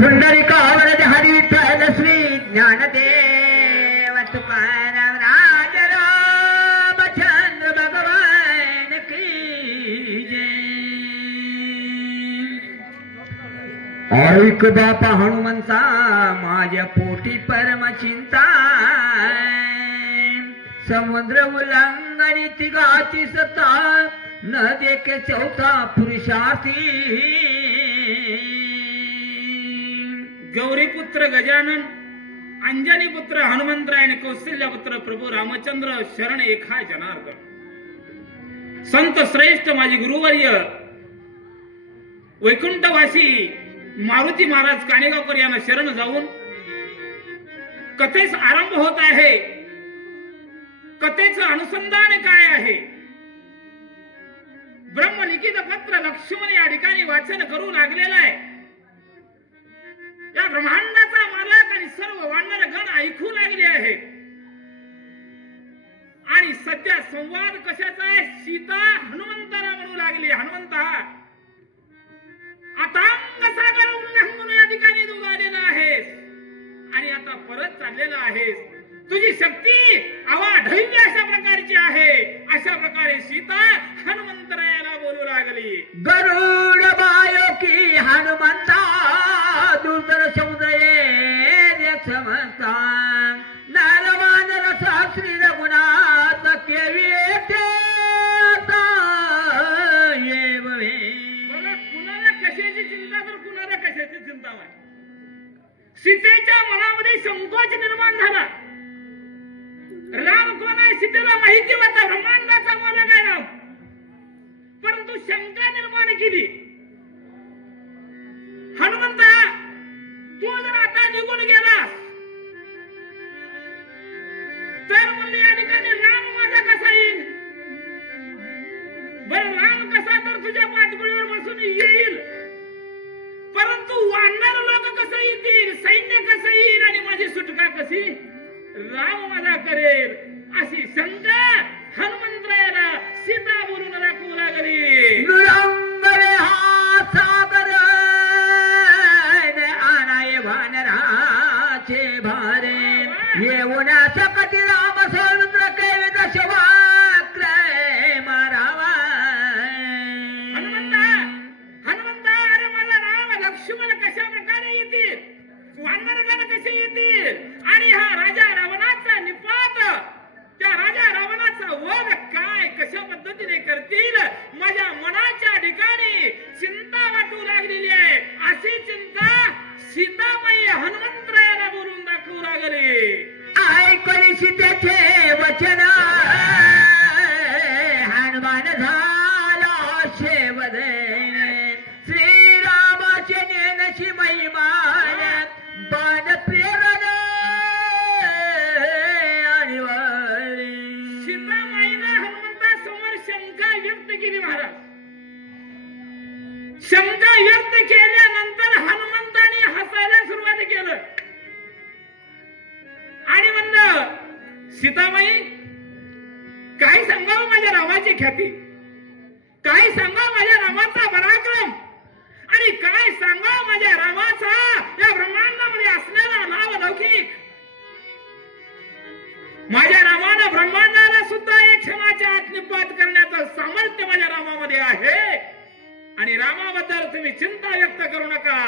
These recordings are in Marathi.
पुंडलिकावरद हरी विठ्ठल श्री ज्ञानदेव तुकाराम राज रामचंद्र भगवान की जय। ऐक बापा हनुमंता माझ्या पोटी परम चिंता, समुद्र उल्लंघनी तिघाची सत्ता न देखे चौथा पुरुषार्थी। गौरीपुत्र गजानन, अंजनी पुत्र हनुमंतराय आणि कौशल्य पुत्र प्रभू रामचंद्र शरण एका जनार्दन। संत श्रेष्ठ माझे गुरुवर्य वैकुंठवासी मारुती महाराज काणेगावकर यांना शरण जाऊन कथेस आरंभ होत आहे। कथेचं अनुसंधान काय आहे? ब्रह्मलिखित पत्र लक्ष्मण या ठिकाणी वाचन करू लागलेलं आहे। या ब्रह्मांडाचा मालक आणि सर्व वानर गण ऐकू लागले आहे। आणि सध्या संवाद कशाचा आहे? सीता हनुमंताला म्हणू लागली, हनुमंता आता सागर उल्लंघन या ठिकाणी तू आलेला आहेस आणि आता परत चाललेला आहेस। तुझी शक्ती अवाढव्य अशा प्रकारची आहे। अशा प्रकारे सीता हनुमंतरायाला बोलू लागली, गरुड बायो की हनुमंता दुर्धर समुद्रे समस्ता, नारवान रसा श्री रघुनाथ केवी येते कुणाला कशाची चिंता तर कुणाला कशाची चिंता नाही। सीतेच्या मनामध्ये संकोच निर्माण झाला। राम कोण आहे? सीतेला माहिती होता ब्रह्मांडाचा मालक आहे राम, परंतु शंका निर्माण केली। हनुमंता तू जर आता निघून गेलास तर म्हणले या ठिकाणी राम माझा कसा येईल? बरं राम कसा तर तुझ्या पाठबळीवर बसून येईल, परंतु वानर लोक कसं येतील, सैन्य कसं येईल आणि माझी सुटका कशी राम माझा करेल? अशी शंका हनुमंतरायाला सीता बोलून दाखवू लागली। नुरंगरे हा सागर आणाय भानराचे भारे, येऊना सकटी राम समुद्र केवे दशवाक्र मारावा। हनुमंता अरे मला राम लक्ष्मण कशा प्रकारे येतील, वानरगण कसे येतील आणि हा राजा रावणाचा निपात, त्या राजा रावणाचा वध काय कशा पद्धतीने करतील? माझ्या मनाच्या ठिकाणी चिंता वाटू लागलेली आहे। अशी चिंता सीतामाई हनुमंतरायाला बोलून दाखवू लागली। ऐकली सीतेचे वचन हनुमान झाला शेवदे, श्रीरामाचे नेनशी महिमान बाण प्रेरण आणि वरी। सीतामाईने हनुमंता समोर शंका व्यक्त केली महाराज। शंका व्यक्त केल्यानंतर हनुमंताने हसायला सुरुवात केलं आणि म्हणलं, सीतामाई काय सांगावं माझ्या रामाची ख्याती, काय सांगावं माझ्या रामाचा पराक्रम आणि काय सांगावं माझ्या रामाचा या ब्रह्मांडामध्ये असलेला नावलौकिक। माझ्या रामानं ब्रह्मांडाला सुद्धा एक क्षणाच्या आत निपात करण्याचं सामर्थ्य माझ्या रामामध्ये आहे आणि रामाबद्दल तुम्ही चिंता व्यक्त करू नका,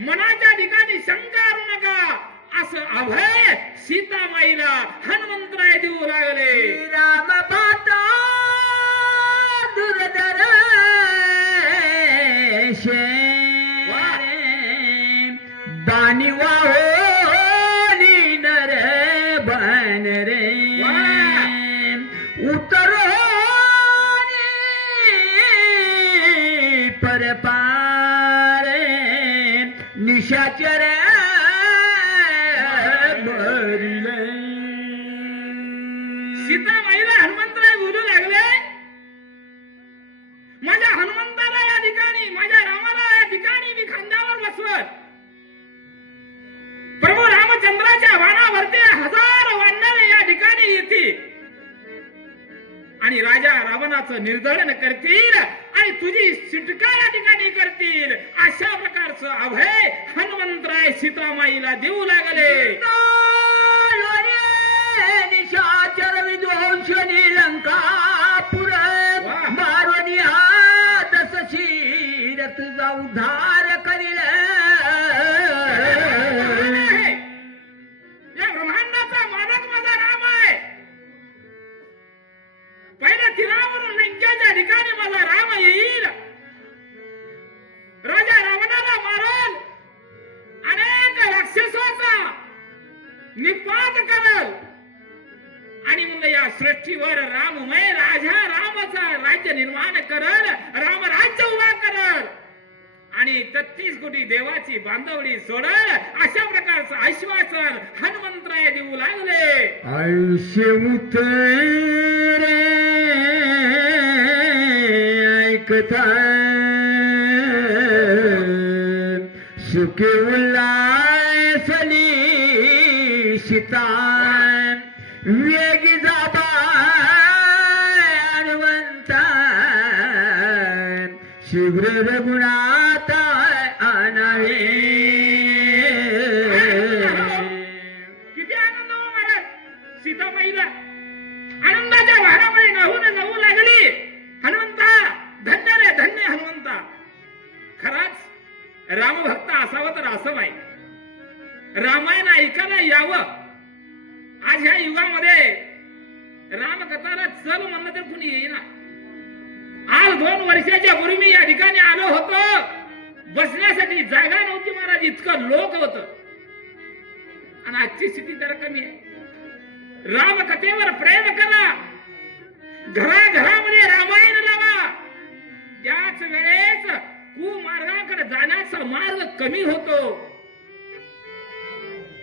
मनाच्या ठिकाणी शंका करू नका, असं अभय सीतामाईला हनुमंतराय देऊ लागले। राम पाता दुर्धर बाणी वाहोनी नर बन रे, उतरो परपारे निशाचर बरिले। सीतामाईला हनुमंतराय बोलू लागले, माझ्या हनुमंताला या ठिकाणी, माझ्या रामाला या ठिकाणी मी खांद्यावर बसवत, प्रभू रामचंद्राच्या वाणावरती हजार वानरे या ठिकाणी येतील आणि राजा रावणाचं निर्दलन करतील आणि तुझी सुटका या ठिकाणी करतील. अशा प्रकारचं अभय हनुमंतराय सीतामाईला देऊ लागले. निशाचर विध्वंसनी लंकापुर वाह. मारुनी हात शिर तुझा उद्धार करील. या ब्रह्मांडाचा मालक माझा राम आहे. पहिल्या तीरावरून लंकेच्या ठिकाणी माझा राम येईल, राजा रावणाला मारल, अनेक राक्षसाचा निपात करल आणि मग या सृष्टीवर राममय राजा रामाचा राज्य निर्माण करल, राम राज्य उभा करल आणि 33 कोटी देवाची बांधवडी सोडल. अशा प्रकारचं आश्वासन हनुमंतराय देऊ लागले. आयुष्य उतरे ऐकता सुखी उल्लासली सीता वेगी जाता हनुमंता शीघ्र रघुनाथ आणावे. किती आनंद हो महाराज. सीतामाईला आनंदाच्या भारामध्ये नऊ लागली. हनुमंता धन्य रे धन्य हनुमंता. खराच रामभक्त असावं तर असं आहे. रामायण ऐकायला यावं. आज ह्या युगामध्ये रामकथाला चल म्हणलं तर कुणी येईना. आज 2 वर्षाच्या पूर्वी मी या ठिकाणी आलो होतो. बसण्यासाठी जागा नव्हती महाराज, इतकं लोक होत आणि आजची स्थिती जरा कमी आहे. रामकथेवर प्रेम करा, घराघरामध्ये रामायण लावा. त्याच वेळेस कुमार्गाकडे जाण्याचा मार्ग कमी होतो.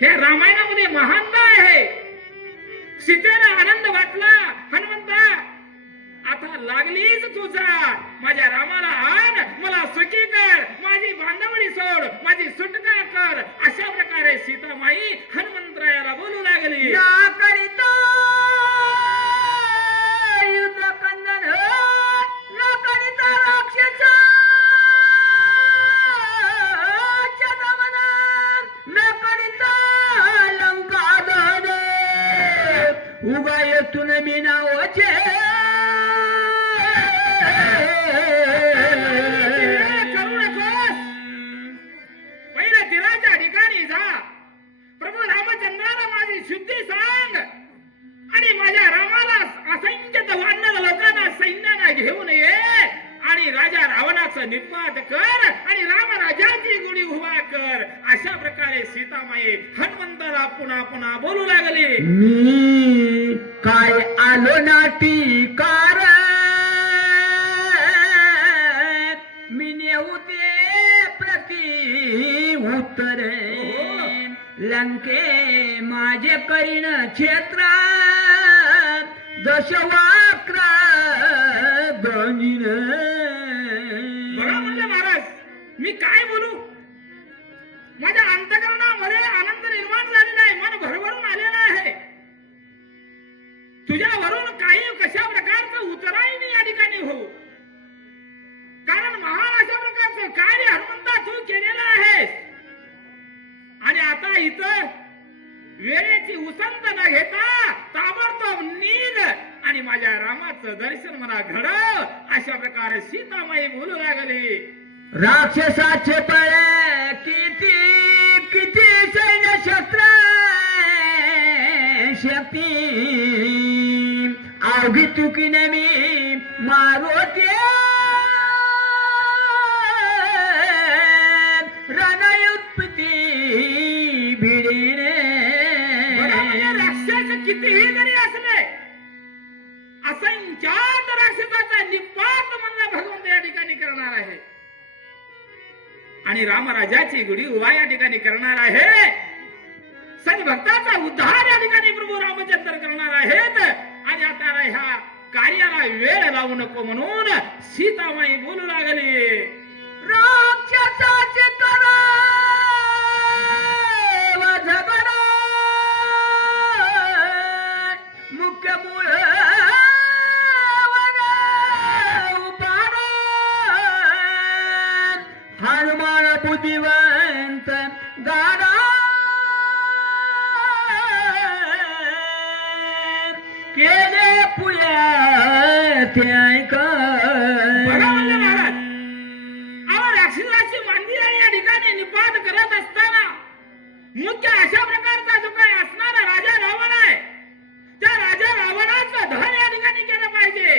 हे रामायणामध्ये महानता आहे. सीतेला आनंद वाटला. हनुमंता आता लागलीच तुझा, माझ्या रामाला आण, मला सुखी कर, माझी बांधवडी सोड, माझी सुटका कर. अशा प्रकारे सीतामाई हनुमंतरायाला बोलू लागली. या करिता युद्ध कंदन न करिता राक्षस दमन न करिता लंका दहन उगा येथून बिनावाचे करू नकोस. पहिल्या तीराच्या ठिकाणी जा. प्रभू रामचंद्राला माझी शुद्धी सांग आणि माझ्या रामाला असंख्य वानर लोकांना सैन्याला घेऊन ये आणि राजा रावणाचं निपात कर आणि रामराजाची गुढी उभा कर. अशा प्रकारे सीतामाई हनुमंताला पुन्हा पुन्हा बोलू लागली. मी काय आलो नाटी कार मी नेऊ ते प्रति उत्तरे लंके माझे करीन क्षेत्र दशवाक्र बनीन. बघा म्हणले महाराज, मी काय बोलू. माझ्या अंतकरणामध्ये आनंद निर्माण झालेला आहे, मन भरभरून आलेला आहे. तुझ्यावरून काही कशा प्रकारचं उतराई मी या ठिकाणी होऊ. कारण महान अशा प्रकारचं कार्य हनुमंता तू केलेलं आहेस आणि आता इथं वेळेची उसंत न घेता ताबडतोब निघ आणि माझ्या रामाचं दर्शन मला घडव. अशा प्रकारे सीतामाई बोलू लागली. राक्षसाचे पळे किती किती सैन्य शस्त्र शक्ती अवघी चुकीने मी मारोते रणयुत्पत्ती भिडीने. राक्षस कितीही जरी असले, असंख्यात राक्षसाचा निपात म्हणला भगवंत या ठिकाणी करणार आहे आणि रामराजाची गुढी उभा या ठिकाणी करणार आहे. सद्भक्ताचा उद्धार या ठिकाणी प्रभू रामचंद्र करणार आहेत आणि लावू नको म्हणून सीतामाई बोलू लागली. राक्षसाचे करा झगड मुख्य मूळ उपाड हनुमान बुद्धिवंत गाडा केले पुया ते ऐका. बघा म्हणले महाराज, अहो राक्षसाची मंदिर या ठिकाणी निपात करत असताना मुख्य अशा प्रकारचा जो काही असणारा राजा रावण आहे, त्या राजा रावणाचं दहन या ठिकाणी केलं पाहिजे,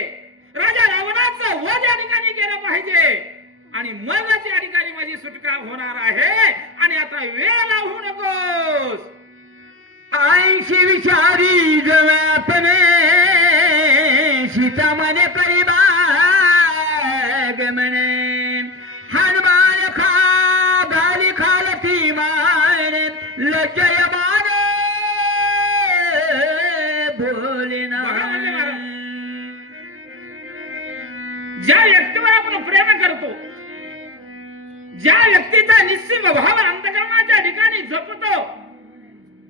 राजा रावणाचं वध या ठिकाणी केलं पाहिजे आणि मगच या ठिकाणी माझी सुटका होणार आहे. आणि आता वेळ लावू नकोस. 80 विचारी जवळपणे सीता मने करीबा गमने हनुमान खा घाली खालती माने लज्जय माने बोलेना. ज्या व्यक्तीवर आपण प्रेम करतो, ज्या व्यक्तीचा निस्सीम भाव अंतःकरणाच्या ठिकाणी जपतो,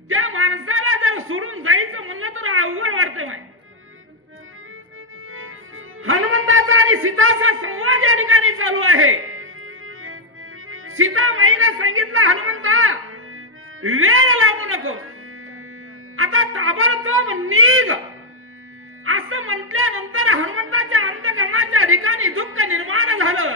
त्या माणसाला जर सोडून जायचं म्हणलं तर अवघड वाटतं. हनुमंताचा आणि सीताचा संवाद या ठिकाणी चालू आहे. सीतामाईने सांगितलं, हनुमंता वेळ लागू नको, आता ताबडतोब निघ. असं म्हटल्यानंतर हनुमंताच्या अंतःकरणाच्या ठिकाणी दुःख निर्माण झालं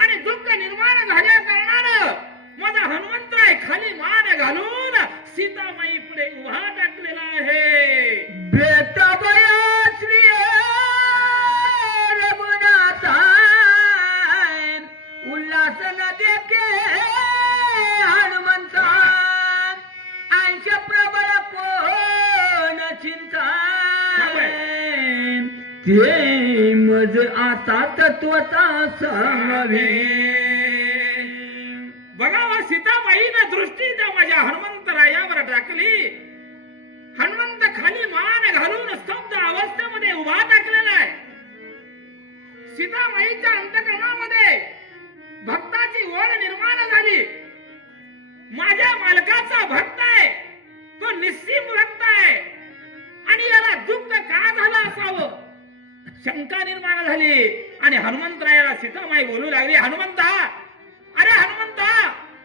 आणि दुःख निर्माण झाल्या कारणानं माझा हनुमंत आहे खाली मान घालून सीतामाई पुढे उभा टाकलेला आहे. बेटाबया श्री रघुनाथा उल्हास न देखे हनुमंता अंश प्रबळ कोण चिंता ते मज आता तत्वता सांगावे. बघा सीतामाईनं दृष्टी त्या माझ्या हनुमंतरायावर टाकली. हनुमंत खाली मान घालून स्तब्ध अवस्थेमध्ये उभा टाकलेला आहे. सीतामाईच्या अंतःकरणामध्ये भक्ताची ओढ निर्माण झाली. माझ्या मालकाचा भक्त आहे, तो निस्सीम भक्त आहे आणि याला दुःख का झालं असावं शंका निर्माण झाली. आणि हनुमंतरायाला सीतामाई बोलू लागली, हनुमंता, अरे हनुमंता,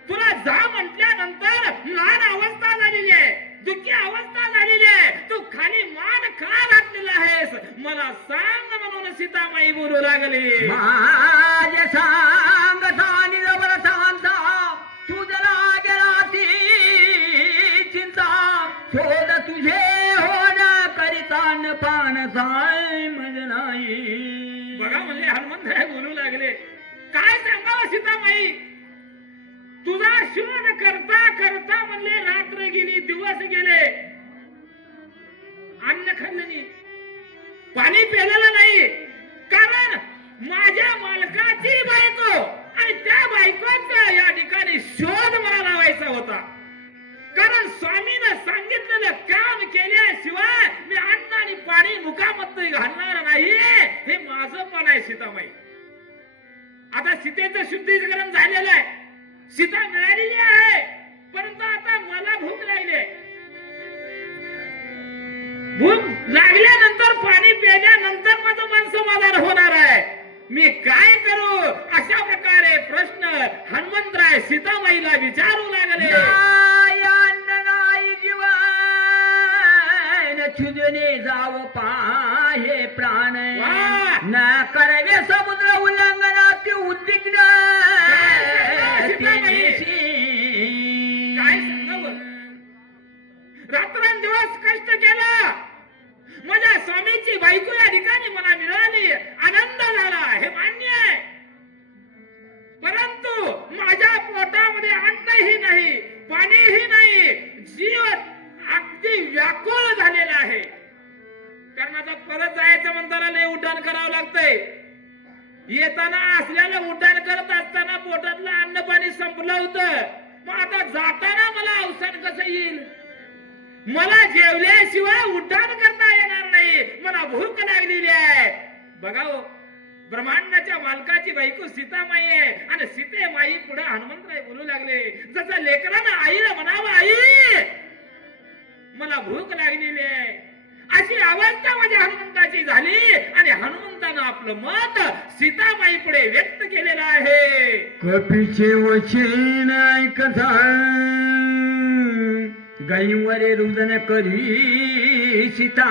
तुला जा म्हटल्यानंतर लहान अवस्था झालेली आहे, दुःखी अवस्था झालेली आहे, तू खाली मान का घातलेला आहेस मला सांग म्हणून सीतामाई बोलू लागली. माझे सांग सानी जबर सांगता तुझला गेला ती चिंता शोध तुझे होण करिता पान जाय मज नाही. बघा म्हणले हनुमंतराय बोलू लागले, काय सांगावं सीतामाई, तुझा शोध करता करता म्हणले रात्र गेली, दिवस गेले, अन्न खाल्लं नाही, पाणी प्यालेलं नाही, कारण माझ्या मालकाची बायको आणि त्या बायकोचा या ठिकाणी शोध मला लावायचा होता. कारण स्वामीनं सांगितलेलं काम केल्याशिवाय मी अन्न आणि पाणी मुखामध्ये घालणार नाही, हे माझं पण आहे सीतामाई. आता सीतेचं शुद्धीकरण झालेलं आहे, सीता मिळालेली आहे, परंतु आता मला भूक लागली. भूक लागल्यानंतर पाणी प्यायल्यानंतर माझं मन समाधान होणार आहे. मी काय करू अशा प्रकारे प्रश्न हनुमंतराय सीतामाईला विचारू लागले. छुजने जाव पाहे प्राण वा! न करवे समुद्र उल्लंघनात उद्विग्न काय सांगावं, रात्रंदिवस कष्ट केला, माझ्या स्वामीची बायको या ठिकाणी मला मिळाली, आनंद झाला, हे मान्य आहे. परंतु माझ्या पोटामध्ये अन्नही नाही, पाणीही नाही, जीव अगदी व्याकुळ झालेला आहे. कारण आता परत जायचं म्हणताना लय उड्डाण करावं लागतंय. येताना असल्याला उड्डाण करत असताना पोटातलं अन्न पाणी संपलं होतं, मग आता जाताना मला अवसान कसं येईल. मला जेवल्याशिवाय उड्डाण करता येणार नाही. मला भूक लागलेली आहे. बघा हो, ब्रह्मांडाच्या मालकाची बायको सीतामाई आहे आणि सीतेमाई पुढे हनुमंतराय बोलू लागले जसं लेकरानं आईला म्हणावं, आई मला भूक लागलेली आहे. अशी अवस्था माझ्या हनुमंताची झाली आणि हनुमंतानं आपलं मत सीतामाई पुढे व्यक्त केलेलं आहे. कपीचे वचन ऐकता गाईवरे रुदन करी सीता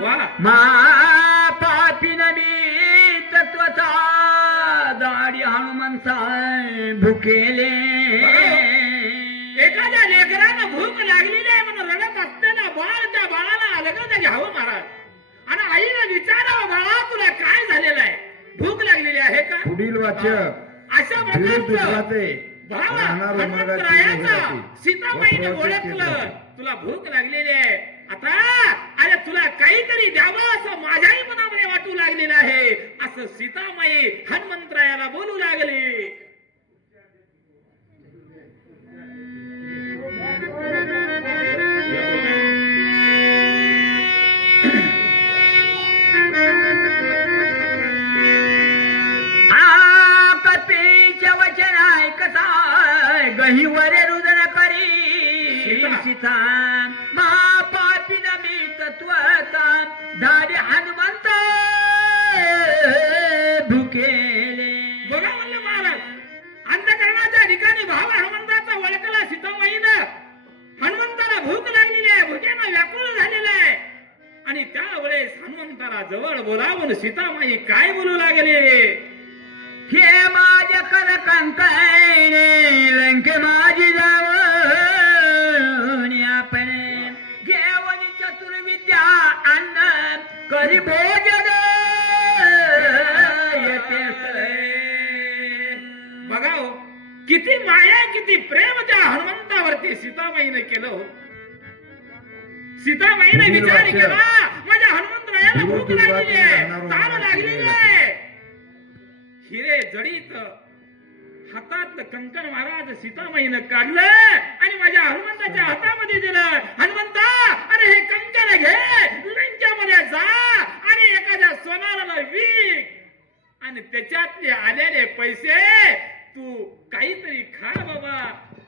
वा. मा पापीन मी तत्वता दाडी हनुमंता भुकेले. एखाद्या लेकरानं भूक लागलेली आहे म्हणून रडत असताना बाळ त्या बाळाला अलगद घ्यावं महाराज आणि आईला विचारावं, बाळा तुला काय झालेलं आहे, भूक लागलेली आहे का? पुढील वाचक अशा प्रकारचं भावा हनुमंतरायाचा सीतामाईने ओळखलं, तुला भूक लागलेली आहे आता, अरे तुला काहीतरी द्यावं असं माझ्याही मनामध्ये वाटू लागलेलं आहे, असं सीतामाई हनुमंतरायाला बोलू लागली. गहीवरे रुदन करी सीता मा पापीन मी तत्वता धाडी हनुमंत भुकेले. बघा म्हणलं महाराज, अंतःकरणाच्या ठिकाणी भाव हनुमंताचा ओळखला सीतामाईनं. हनुमंताला भूक लागलेली आहे, भुकेनं व्याकुळ झालेला आहे आणि त्यावेळेस हनुमंताला जवळ बोलावून सीतामाई काय बोलू लागले, हे माझ्या कर कंकायने लंके माझी जावणी आपण घेऊन चतुर्विद्या अन्न करी भोजन येते. बघा हो, किती माया किती प्रेम त्या हनुमंतावरती सीतामाईने केलं हो. सीतामाईने विचार केला, माझ्या हनुमंतरायाला भूक लागलेली आहे, ताण लागलेली आहे. हिरे जडीत हातातलं कंकण महाराज सीतामाईनं काढलं आणि माझ्या हनुमंताच्या हातामध्ये दिलं. हनुमंता, अरे हे कंकण घे, लंकेमध्ये जा आणि एखाद्या सोनाराला विक आणि त्याच्यातले आलेले पैसे तू काहीतरी खा बाबा.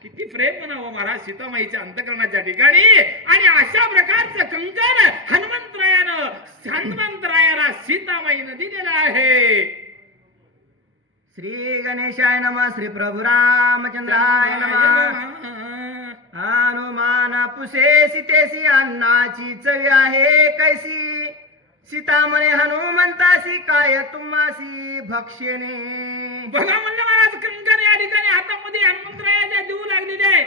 किती प्रेम म्हणावं महाराज सीतामाईच्या अंतःकरणाच्या ठिकाणी. आणि अशा प्रकारचं कंकण हनुमंतरायाला सीतामाईनं दिलेलं आहे. श्री गणेशाय नमः. श्री प्रभु रामचंद्राय नमः. हनुमान पुसे सीतेसी अन्नाची चवी आहे कैसी, सीता म्हणे हनुमंतासी काय तुम्हासी भक्षणे. बघा म्हणलं महाराज, कंकण या ठिकाणी हातामध्ये हनुमंतरायाच्या देऊ लागलेले आहे.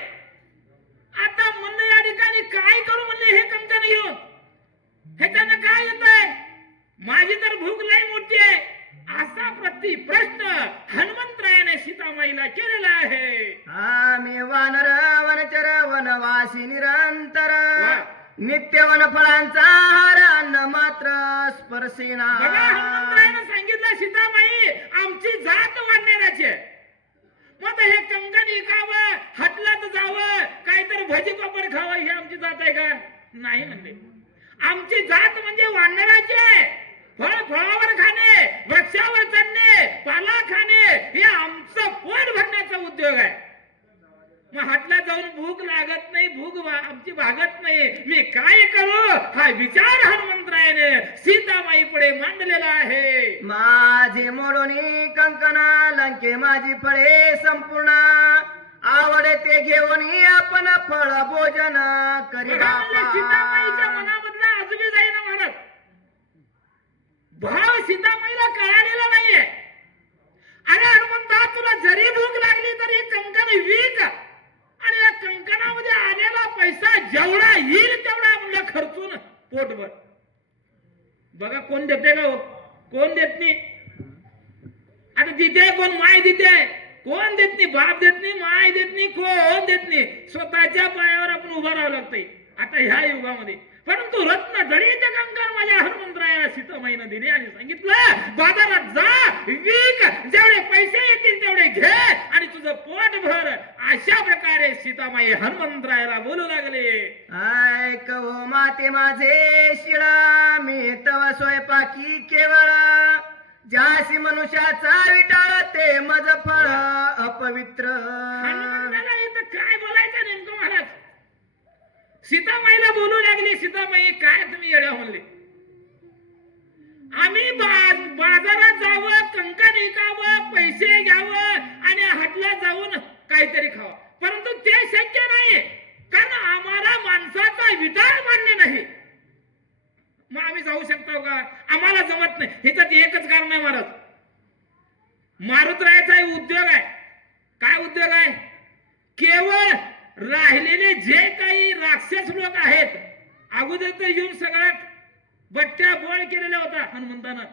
आता म्हणलं या ठिकाणी काय करू म्हणले हे कंकण घेऊन, ह्याच्यानं काय येतंय, माझी तर भूक लई मोठी आहे असा प्रश्न हनुमंतरायाने सीतामाईला केलेला आहे. आम्ही वानर वनचर वनवासी निरंतर नित्य वनफळांचा हार अन्न मात्र स्पर्शेना. बघा हनुमंतरायाने सांगितलं, सीतामाई आमची जात वाढणाराची आहे, मग हे कंकण इकावं, हटलात जावं, काहीतरी भजी पापड खावं, ही आमची जात आहे का? नाही म्हणले. आमची जात म्हणजे वाढणाराची आहे. फळावर खाणे, वृक्षावर चढणे, पाला खाणे हे आमचं पोट भरण्याचा उद्योग आहे. मग हातला जाऊन भूक लागत नाही, भूक आमची भागत नाही, मी काय करू हा विचार हनुमंतरायाने सीतामाई पुढे मांडलेला आहे. माझे मोडोनी कंकणा लंके माझी फळे संपूर्ण आवडे ते घेऊन आपण फळ भोजन करी. सीतामाईच्या मनामधला अजूनही जाईना महाराज. भाव सीतामाईला कळालेला नाहीये. अरे हनुमंता, तुला जरी भूक लागली तरी कंकण विक आणि या कंकणामध्ये आलेला पैसा जेवढा येईल तेवढा म्हणलं खर्चून पोटभर. बघा कोण देते का, कोण देत नाही. आता देते कोण, माय देते, कोण देत नाही, बाप देत नाही, माय देत नाही, कोण देत नाही. स्वतःच्या पायावर आपण उभं राहावं लागतंय. आता ह्या युगामध्ये. परंतु रत्न जडीचे कंकण माझ्या हनुमंतरायाला सीतामाईनं दिले आणि सांगितलं बाजारात जा, विक, जेवढे पैसे येतील तेवढे घे आणि तुझं पोट भर. अशा प्रकारे सीतामाई हनुमंतरायाला बोलू लागले. ऐक हो माते माझे शिळा, मी तव स्वयंपाकी केवळ, ज्यासी मनुष्याचा विटाळ ते मज फळ अपवित्र. हनुमंताला इथं काय बोलायचं नेमकं महाराज? सीतामाईला बोलू लागली. सीतामाई काय तुम्ही येड्या म्हणले? आम्ही बाजारात जावं, कंकण विकावं, पैसे घ्यावं आणि हाटला जाऊन काहीतरी खावं, परंतु ते शक्य नाही, कारण आम्हाला माणसाचा विटाळ मान्य नाही. मग आम्ही जाऊ शकतो का? आम्हाला जमत नाही. ह्याच्यात एकच कारण आहे महाराज, मारुतरायाचा उद्योग आहे. काय उद्योग आहे? केवळ राहिलेले जे काही राक्षस लोक आहेत, अगोदर तर येऊन सगळ्यात बट्ट्या बोळ केलेल्या होता हनुमंतानं,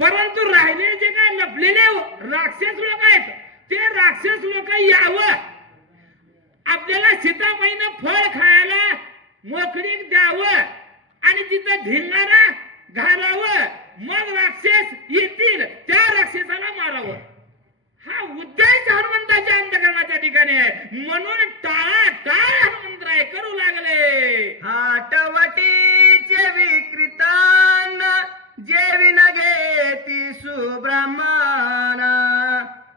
परंतु राहिलेले जे काही लपलेले राक्षस लोक आहेत, ते राक्षस लोक यावं, आपल्याला सीतामाईनं फळ खायला मोकळीक द्यावं आणि तिथं धिंगाणा घालावं, मग राक्षस येतील, त्या राक्षसाला मारावं. हा उद्देश हनुमंताच्या अंतकरणाच्या ठिकाणी आहे. म्हणून टाळाटाळ हनुमंतराय करू लागले. हाटवटीचे विक्रितान जेवी न घेती सुब्रह्मण,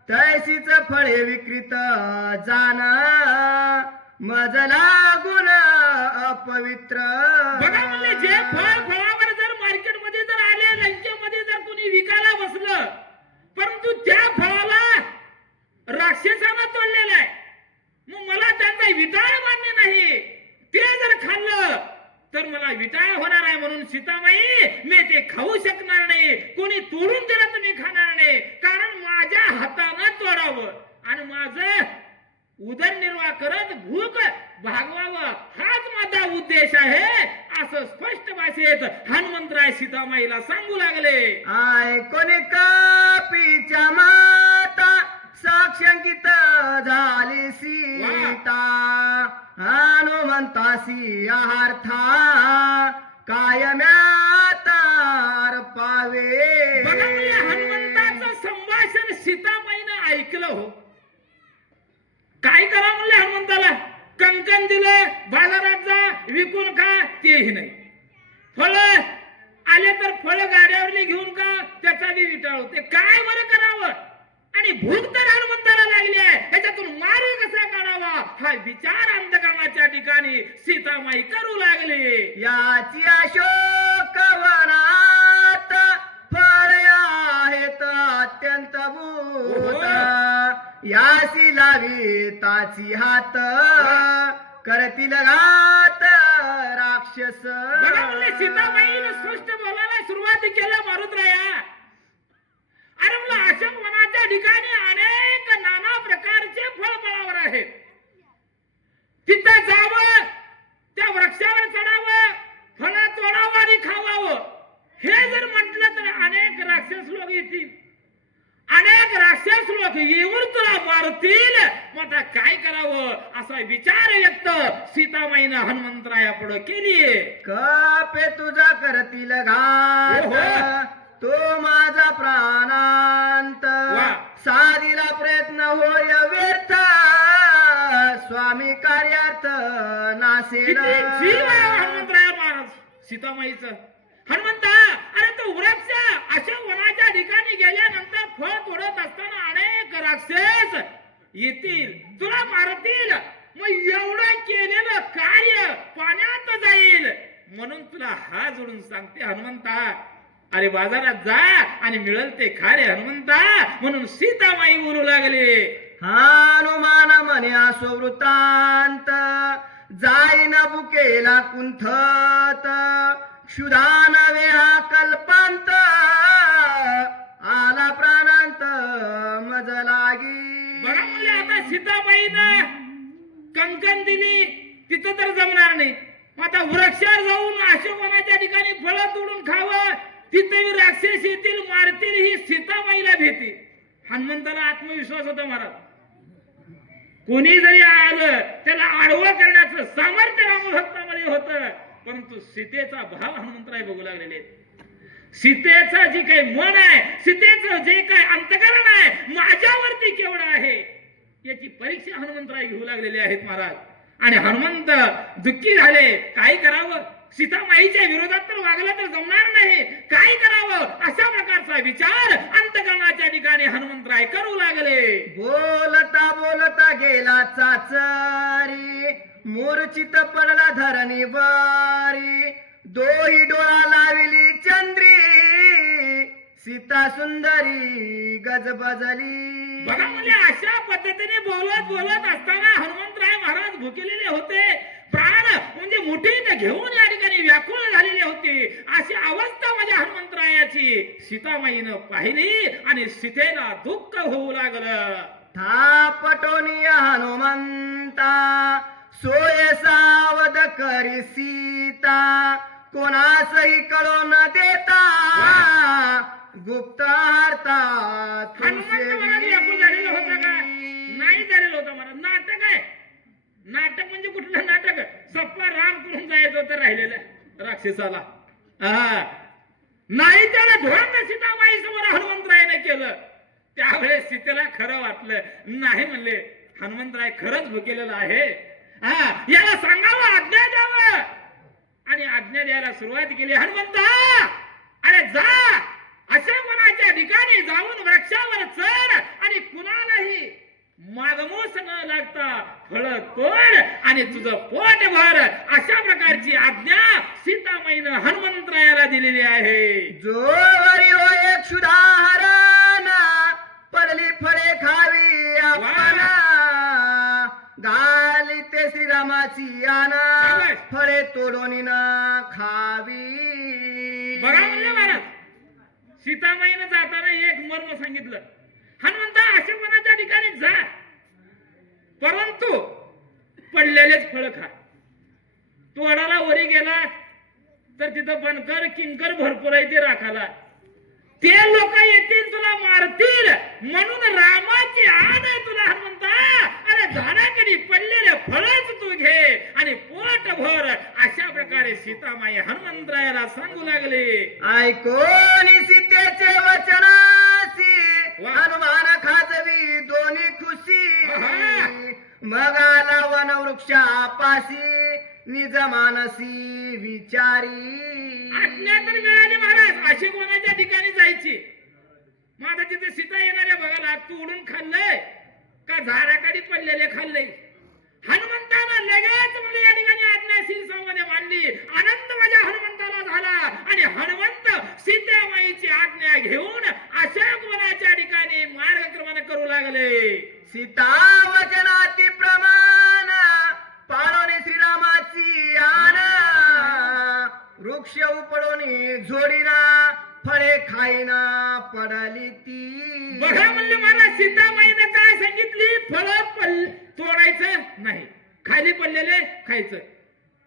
तैसीच फळे विक्रित जाना मज लागून अपवित्र. बघा म्हणले, जे फळावर जर मार्केटमध्ये जर आले, लंकेमध्ये जर कोणी विकायला बसलं, परंतु त्या फळाला राक्षसानं तोडलेलं आहे, मग मला त्यांचा विटाळ मान्य नाही, ते जर खाल्लं तर मला विटाळ होणार आहे. म्हणून सीतामाई मी ते खाऊ शकणार नाही, कोणी तोडून दिलं तर मी खाणार नाही, कारण माझ्या हातानं तोडावं आणि माझं उदरनिर्वाह करत भूक भागवावं, हाच माझा उद्देश आहे, असं स्पष्ट भाषेत हनुमंतराय सीतामाईला सांगू लागले. आय कोणी कपीच्या माता साक्षांकित झाली सीता, हनुमंतासी आहार्था कायम्यातार पावे. बघा म्हणजे हनुमंताचं संभाषण सीतामाईनं ऐकलं हो. काय करा म्हणले हनुमंताला? कंकण दिलं, बाजारात जा, विकून खा, तेही नाही. फळ आले तर फळ गाड्यावरले घेऊन का, त्याचा बी विटाळ होते. काय बरं करावं? आणि भूक तर हनुमंताला लागली आहे, त्याच्यातून मार्ग कसा काढावा हा विचार अंतकरणाच्या ठिकाणी सीतामाई करू लागले. याची अशोक वनात फळे आहेत अत्यंत भूत, यासी लावी ताची हात करतील घात राक्षस. बघा म्हणले, सीतामाईने स्पष्ट बोलायला सुरुवात केलं मारुतराया. अरे म्हणलं, अशोक वनाच्या ठिकाणी अनेक नाना प्रकारचे फळफळावर आहेत, तिथं जावं, त्या वृक्षावर चढावं, फळ तोडावं आणि खावावं. हे जर म्हटलं तर अनेक राक्षस लोक येतील, अनेक राक्षस लोक येऊन तुला मारतील. मग आता काय करावं असा विचार व्यक्त सीतामाईनं हनुमंतरायापुढे केली. कपे तुझा करतील घात, तो माझा प्राणांत, साधीला प्रयत्न होय व्यर्थ, स्वामी कार्यार्थ नासेल. हनुमंतराय महाराज सीतामाईचं. हनुमंता, अरे तो वृक्ष अशा वनाच्या ठिकाणी गेल्यानंतर फळ तोडत असताना अनेक राक्षस येतील, तुला मारतील, मग एवढं केलेलं कार्य पाण्यात जाईल. म्हणून तुला हात जोडून सांगते हनुमंता, अरे बाजारात जा आणि मिळेल ते खा रे हनुमंता. म्हणून सीतामाई बोलू लागले. हनुमान म्हणे असो वृत्तांत, जाईन बुकेला कुंथत, क्षुधा नव्हे हा कल्पांत, आला प्राणांत मज लागी. बघा म्हणले, आता सीताबाईनं कंकण दिली, तिथं तर जमणार नाही. आता वृक्षावर जाऊन अशोकवनाच्या ठिकाणी फळं तोडून खावं, तिथे राक्षस येतील, मारतील, ही सीताबाईला भीती. हनुमंताला आत्मविश्वास होता महाराज. कोणी जरी आलं त्याला आडवं करण्याचं सामर्थ्य रामभक्तामध्ये होतं, परंतु सीतेचा भाव हनुमंतराय बघू लागलेले आहेत. सीतेचं जे काही मन आहे, सीतेचं जे काही अंतकरण आहे माझ्यावरती केवढं आहे याची परीक्षा हनुमंतराय घेऊ लागलेले आहेत महाराज. आणि हनुमंत दुःखी झाले. काय करावं, सीतामाईच्या विरोधात तर वागलं तर जमणार नाही, काय करावं अशा प्रकारचा विचार अंतकरणाच्या ठिकाणी हनुमंतराय करू लागले. बोलता बोलता गेला चाचरी, मूर्छित पडला धरणी वारी, दोही डोळा लाविली चंद्री, सीता सुंदरी गजबजली. बघा म्हणजे अशा पद्धतीने बोलत बोलत असताना हनुमंतराय महाराज भुकेलेले होते, प्राण म्हणजे मुठीत घेऊन या ठिकाणी व्याकुळ झालेले होते. अशी अवस्था माझ्या हनुमंतरायाची सीतामाईनं पाहिली आणि सीतेला दुःख होऊ लागलं. थापटोनी हनुमंता, सोय सावध करी सीता, कोणासही कळो न देता, गुप्त अर्थात हनुमंत महाराज व्याकुळ झालेलं होतं का? नाही झालेलं होतं महाराज. नाटक आहे. नाटक म्हणजे कुठलं नाटक? सप्पा राम करून जायचं होतं राहिलेलं राक्षसाला. नाही त्याला धोरण सीतामाई समोर हनुमंतरायाने केलं. त्यावेळेस सीतेला खरं वाटलं. नाही म्हणले हनुमंतराय खरंच भुकेलेलं आहे, याला सांगावं, आज्ञा द्यावं. आणि आज्ञा द्यायला सुरुवात केली. हनुमंता अरे जा, अशा कोणाच्या ठिकाणी जाऊन वृक्षावर चढ आणि कुणालाही मागमूस न लागता फळ तोड आणि तुझं पोट भर, अशा प्रकारची आज्ञा सीतामाईनं हनुमंतरायाला दिलेली आहे. जो वरी हो एक सुधारण, पडली फळे खावी आपणा, गाली ते श्रीरामाची आना, फळे तोडून ना खावी. बघा म्हणले महाराज, सीतामाईनं जाताना एक मर्म सांगितलं. हनुमंता अशा कोणाच्या ठिकाणी जा, परंतु पडलेलेच फळ खा. तोडाला वरी गेला तर तिथं बनकर किंकर भरपूर आहे ते राखाला. ते लोक येतील तुला मारतील, म्हणून रामाची आण आहे तुला हनुमंता. अरे झाडाकडे पडलेले फळच तू घे आणि पोट भर, अशा प्रकारे सीतामाई हनुमंतरायाला सांगू लागले. ऐकोनी सीतेचे वचनासी, हनुमान खाजवी दोन्ही खुशी, मग आला वन वृक्षापाशी, निज मानसी विचारी. आज्ञा तर मिळाली महाराज, अशी कोणाच्या ठिकाणी जायची. माझा तिथे सीता येणाऱ्या बघायला तोडून खाल्लंय का झाडाखाली पडलेले खाल्लंय. हनुमंतानं लगेच म्हणजे या ठिकाणी आज्ञा शिरसामध्ये मांडली. आनंद माझ्या हनुमंताला झाला आणि हनुमंत सीतामाईची आज्ञा घेऊन अशा कोणाच्या ठिकाणी मार्गक्रमण करू लागले. सीता वचनाती प्रमाण, पाळोनी श्रीरामाची आना, वृक्ष उपडोनी झोडीना, फळे खाईना पडली ती. बघा म्हणले मला सीतामाईने काय सांगितली, फळ तोडायचं नाही, खाली पडलेले खायचं.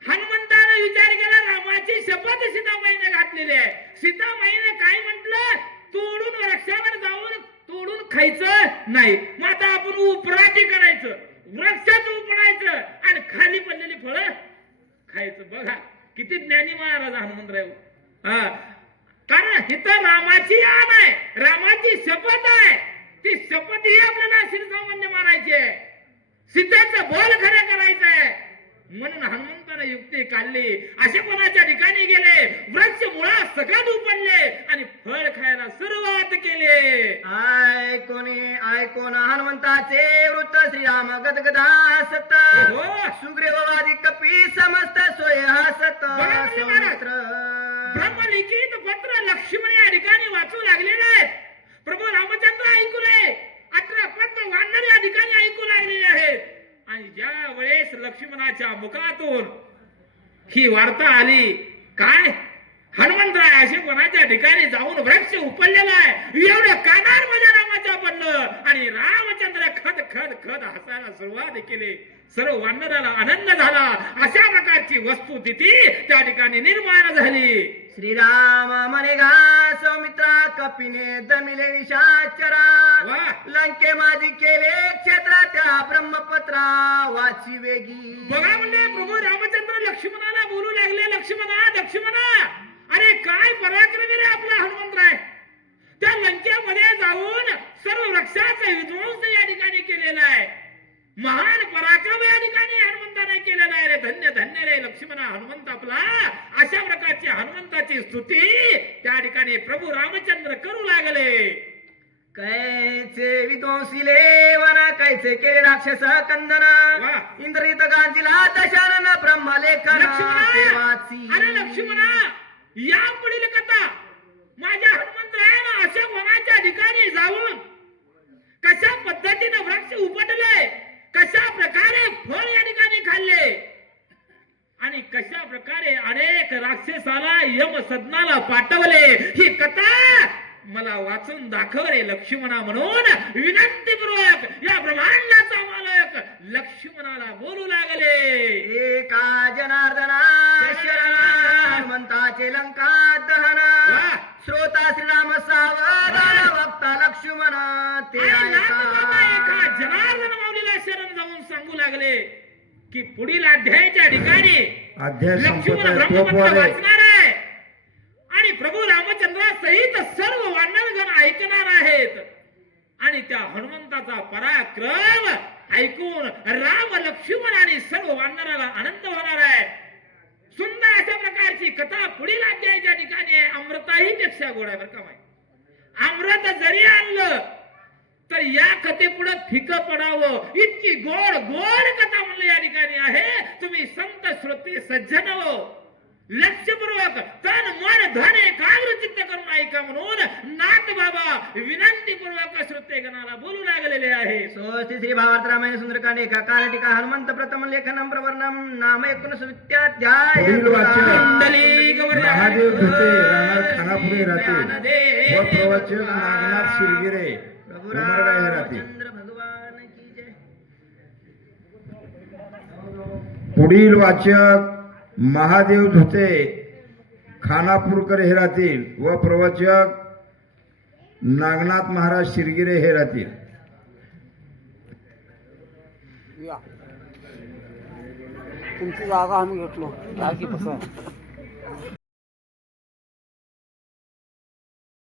हनुमंताने विचार केला, रामाची शपथ सीतामाईने घातलेली आहे. सीतामाईने काय म्हटलं, तोडून वृक्षावर जाऊन तोडून खायचं नाही. मग आता आपण उपराटी करायचं, वृक्षात उपडायचं आणि खाली पडलेली फळं खायचं. बघा किती ज्ञानी महाराज हनुमंतराय. कारण इथं रामाची आण आहे, रामाची शपथ आहे. ती शपथ ही आपल्याला शिरसामान्य मानायची आहे, सीतेचं बोल खरं करायचं आहे. म्हणून हनुमंताने युक्ती काढली. अशा कोणाच्या ठिकाणी गेले, वृक्ष मुळा सकट उपडले आणि फळ खायला सुरुवात केली. ऐकोन हनुमंताचे वृत्त, श्रीराम गदगदा हसत, सुग्रीववादी कपी समस्त सोय हसत. ब्रह्मलिखित पत्र लक्ष्मण या ठिकाणी वाचू लागलेले आहेत. प्रभू रामचंद्र ऐकू नये, 18 पत्र वानर या ठिकाणी ऐकू लागलेले आहेत. आणि ज्या वेळेस लक्ष्मणाच्या मुखातून ही वार्ता आली, काय हनुमंतराय असे कोणाच्या ठिकाणी जाऊन वृक्ष उपडलेला आहे, एवढं कानार माझ्या रामाच्या पडलं. आणि रामचंद्र खद खद खद हसायला सुरुवात केली. सर्व वानराला आनंद झाला. अशा प्रकारची वस्तुस्थिती त्या ठिकाणी निर्माण झाली. श्रीराम म्हणे घा सौमित्रा कपिने दमिले निशाचरा वा लंके माझी केले क्षेत्र त्या ब्रह्मपत्रा वाची वेगी बघा म्हणले प्रभू रामचंद्र लक्ष्मणाला बोलू लागले, लक्ष्मणा अरे काय पराक्रमी रे आपला हनुमंतराय. त्या लंकेमध्ये जाऊन सर्व वृक्षाचा विध्वंस या ठिकाणी केलेला आहे. महान पराक्रम या ठिकाणी हनुमंताने केलेला आहे रे. धन्य धन्य रे लक्ष्मणा हनुमंत आपला. अशा प्रकारची हनुमंताची स्तुती त्या ठिकाणी प्रभू रामचंद्र करू लागले. कैचे विध्वंसिले वना कैचे केले राक्षस कंदना वा. इंद्रित गांजिला दशानन ब्रह्मलेखन अरे लक्ष्मणा या पुढील कथा माझ्या हनुमंतरायानं अशा वनाच्या ठिकाणी जाऊन कशा पद्धतीने वृक्ष उपटले, कशा प्रकारे फळ या ठिकाणी खाल्ले आणि कशा प्रकारे अनेक राक्षसाला यम सदनाला पाठवले ही कथा मला वाचून दाखव रे लक्ष्मणा म्हणून विनंतीपूर्वक या ब्रह्मांडाचा मालक लक्ष्मणाला बोलू लागले. एका जनार्दना शरणा हनुमंताचे लंका दहना वा. श्रोता श्रीराम सावधान वक्ता लक्ष्मण ते आणि नाथबाबा एका ऐका. जनार्दन माऊलीला शरण जाऊन सांगू लागले की पुढील अध्यायाच्या ठिकाणी अध्याय लक्ष्मण संपत आहे, ब्रह्मपत्र टोपवाले. वाचणार आहे आणि प्रभू रामचंद्रासहित सर्व वानरगण ऐकणार आहेत आणि त्या हनुमंताचा पराक्रम ऐकून राम लक्ष्मण आणि सर्व वानराला आनंद होणार आहे. सुंदर अशा प्रकारची कथा पुढील अध्यायाच्या ठिकाणी आहे. अमृताही पेक्षा गोड आहे बरं का माहिती. अमृत जरी आणलं तर या कथेपुढे फिकं पडावं इतकी गोड गोड कथा म्हणलं या ठिकाणी आहे. तुम्ही संत श्रोते सज्जन हो लक्षपूर्वक तन मन धन एकाग्रचित्त करून ऐका म्हणून नाथ बाबा विनंतीपूर्वक श्रोतेगणाला बोलू लागलेले आहे. स्वस्ति श्री भावार्थ रामायण सुंदरकांड एका कालटिका हनुमंत प्रथम लेखनम प्रवर्णम नाम 19 पुढील वाचन. कुंडली गौरी महादेव धुते राहणार खानापुरे राहते व प्रवचक नागनाथ शिरगिरे प्रभु उमरगा हे राहते. रामचंद्र भगवान की जय. पुढील वाचक महादेव धुते खानापूरकर हे राहतील व प्रवचक नागनाथ महाराज शिरगिरे हे राहतील. या तुमची जागा आम्ही घेतलो जागी बसा.